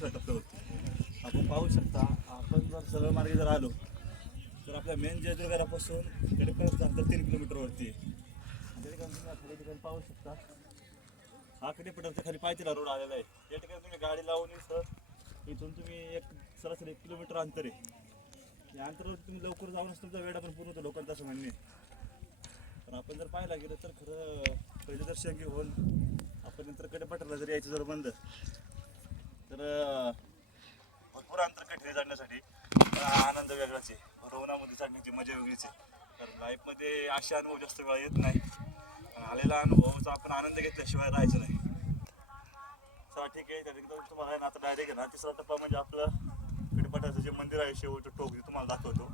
दुसऱ्या टप्प्यावरती आपण पाहू शकता. आपण जर सरळ मार्गे जर आलो तर आपल्या मेन जेजुरगडापासून कडेपर्यंत अंतर 3 किलोमीटरवरती आहे. त्या ठिकाणी तुम्ही खाली ठिकाणी पाहू शकता. हा कडेपठारच्या खाली पायथ्याला रोड आलेला आहे. या ठिकाणी तुम्ही गाडी लावून इथून तुम्ही सरासरी 1 किलोमीटर अंतर आहे. या अंतरावरती तुम्ही लवकर जाऊनच तुमचा वेळा पण पूर्ण होतो लोकांचं असं म्हणणे. पण आपण जर पाहायला गेलं तर खरं पहिलं दर्शन घेऊन आपण नंतर कडेपठारला जर यायचं जर बंद तर भरपूर अंतर कठीण चढण्यासाठी आनंद वेगळाच आहे. भरवणामध्ये चढण्याची मजा वेगळीच आहे. तर लाईफमध्ये असे अनुभव जास्त वेळा येत नाही. आलेला अनुभवाचा आपण आनंद घेतल्याशिवाय राहायचं नाही. चला ठीक आहे. त्याच्यानंतर तुम्हाला आता डायरेक्ट आहे ना 3रा टप्पा म्हणजे आपलं कडेपठारचं जे मंदिर आहे शेवटचं टोक तुम्हाला दाखवतो.